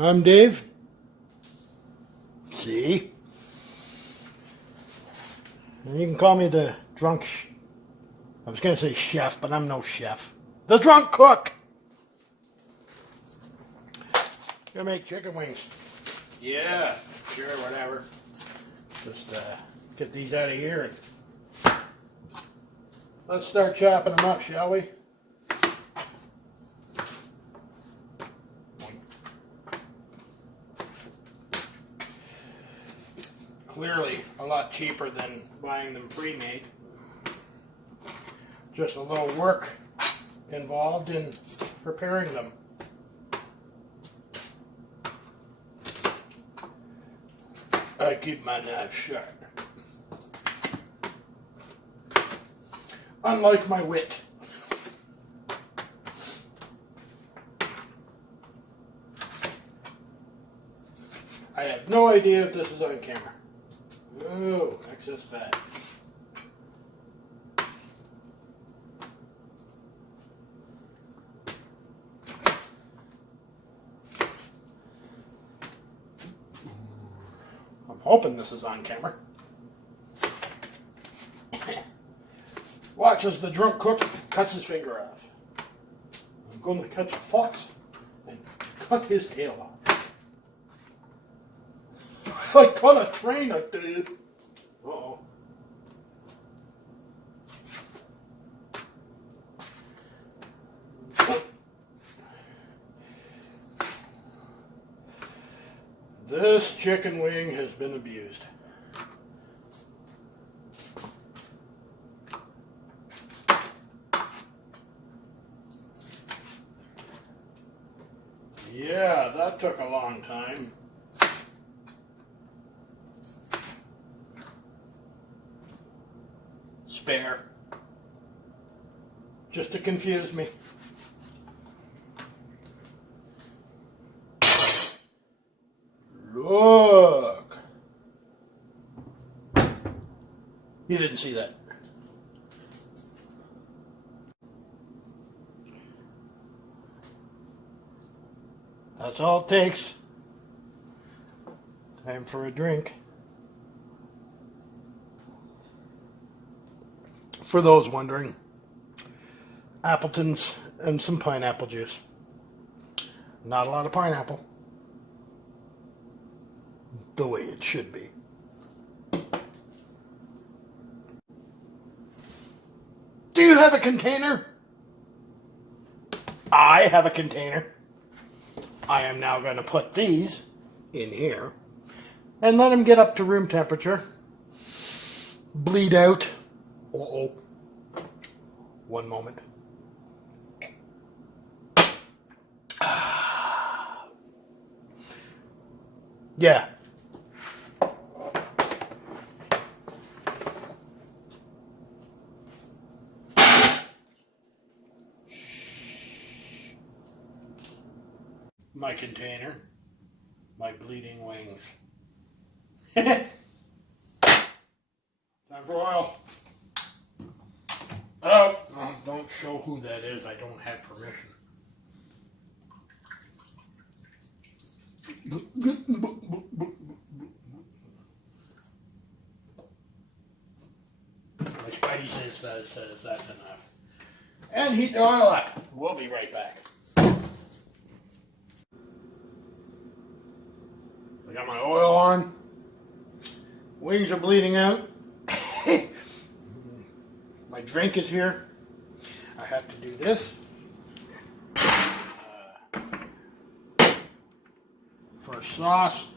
I'm Dave. See? And you can call me the drunk, I was going to say chef, but I'm no chef. The drunk cook. Gonna make chicken wings. Yeah, sure, whatever. Just get these out of here and let's start chopping them up, shall we? Clearly a lot cheaper than buying them pre-made. Just a little work involved in preparing them. I keep my knife sharp. Unlike my wit. I have no idea if this is on camera. Oh, excess fat. I'm hoping this is on camera. Watch as the drunk cook cuts his finger off. I'm going to catch a fox and cut his tail off. I caught a train, I did. Uh-oh. This chicken wing has been abused. Yeah, that took a long time. Spare. Just to confuse me. Look. You didn't see that. That's all it takes. Time for a drink. For those wondering, Appleton's and some pineapple juice. Not a lot of pineapple. The way it should be. Do you have a container? I have a container. I am now going to put these in here and let them get up to room temperature. Bleed out. Uh-oh. One moment. Yeah. My container. My bleeding wings. Time for oil. Oh, don't show who that is. I don't have permission. My Spidey says that's enough. And heat the oil up. We'll be right back. I got my oil on. Wings are bleeding out. My drink is here. I have to do this. For sauce.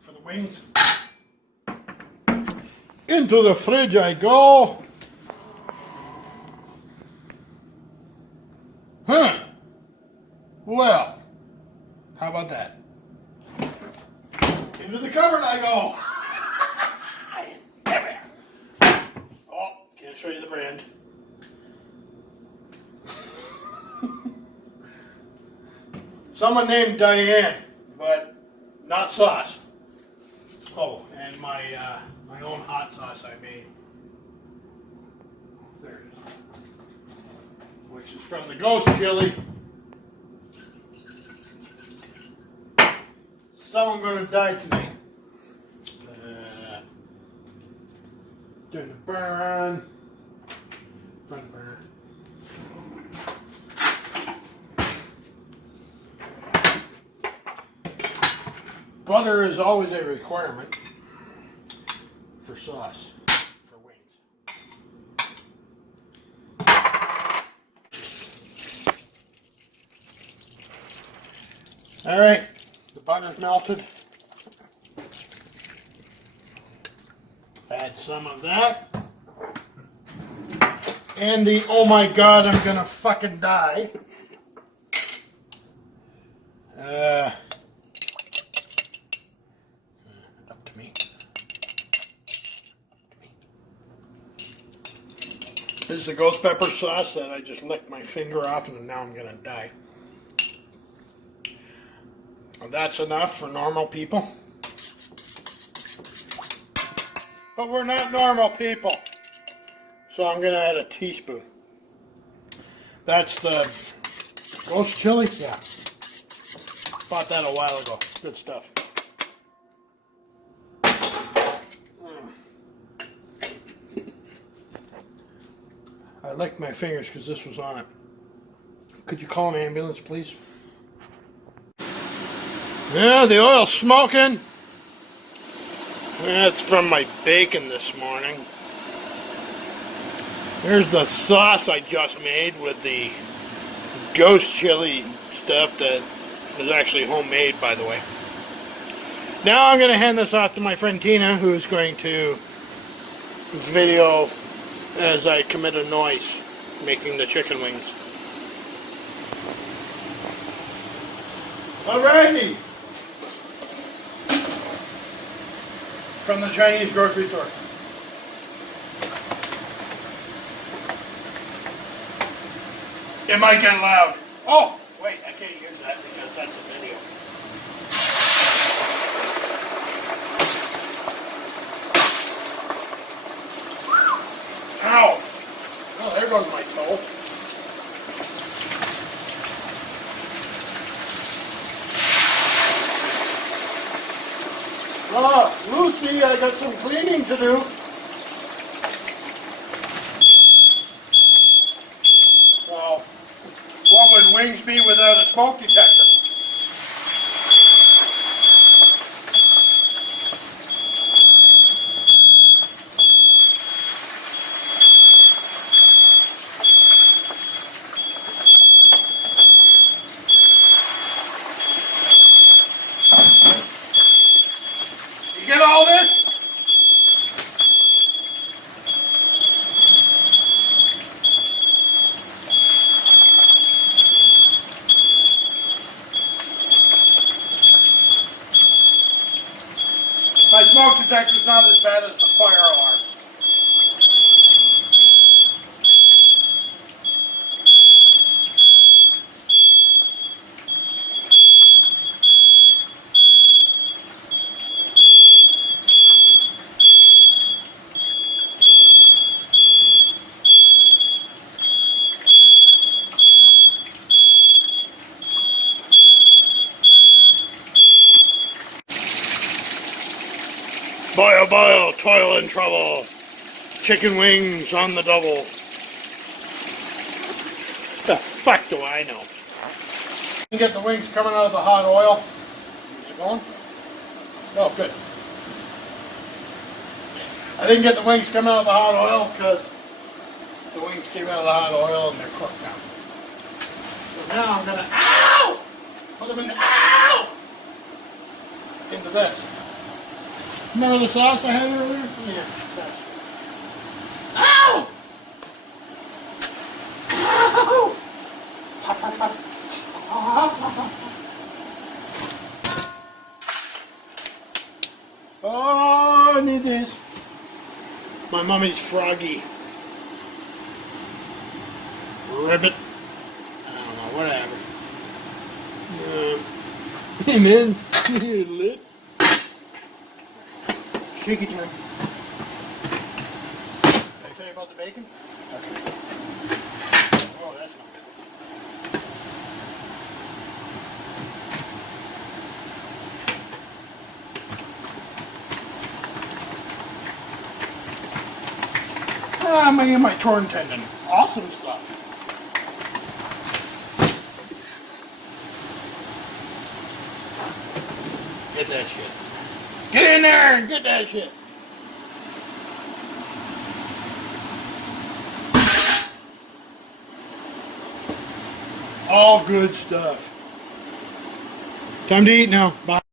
For the wings. Into the fridge I go. Huh. Well, how about that? Into the cupboard I go. Oh, can't show you the brand. Someone named Diane, but not sauce. Oh, and my own hot sauce I made. There it is. Which is from the Ghost Chili. someone going to die tonight? Turn the burner on. Front burner. Butter is always a requirement for sauce, for wings. All right, the butter's melted. Add some of that. And the, oh my God, I'm gonna fucking die. Up to me. This is the ghost pepper sauce that I just licked my finger off and now I'm gonna die. That's enough for normal people. But we're not normal people. So I'm going to add a teaspoon. That's the ghost chili. Yeah. Bought that a while ago. Good stuff. I licked my fingers because this was on it. Could you call an ambulance, please? Yeah, the oil's smoking. That's from my bacon this morning. Here's the sauce I just made with the ghost chili stuff that was actually homemade, by the way. Now I'm going to hand this off to my friend Tina, who's going to video as I commit a noise making the chicken wings. Alrighty! From the Chinese grocery store. It might get loud. Oh, wait, I can't use that because that's a video. Ow! Oh, there goes my toe. Lucy, I got some cleaning to do. Well, what would wings be without a smoke detector? You get all this? My smoke detector's not as bad as the fire alarm. Boil, boil, toil and trouble. Chicken wings on the double. The fuck do I know? You get the wings coming out of the hot oil. Is it going? Oh, good. I didn't get the wings coming out of the hot oil because the wings came out of the hot oil and they're cooked now. So now I'm gonna, ow! Put them in, ow! Into this. Remember the sauce I had earlier? Yeah, that's. Ow! Ow! Oh, I need this. My mommy's froggy. Ribbit. I don't know, whatever. Amen. Lit. Shaky time. Did I tell you about the bacon? Okay. Oh, that's not good. my torn tendon. Awesome stuff. Get that shit. Get in there and get that shit. All good stuff. Time to eat now. Bye.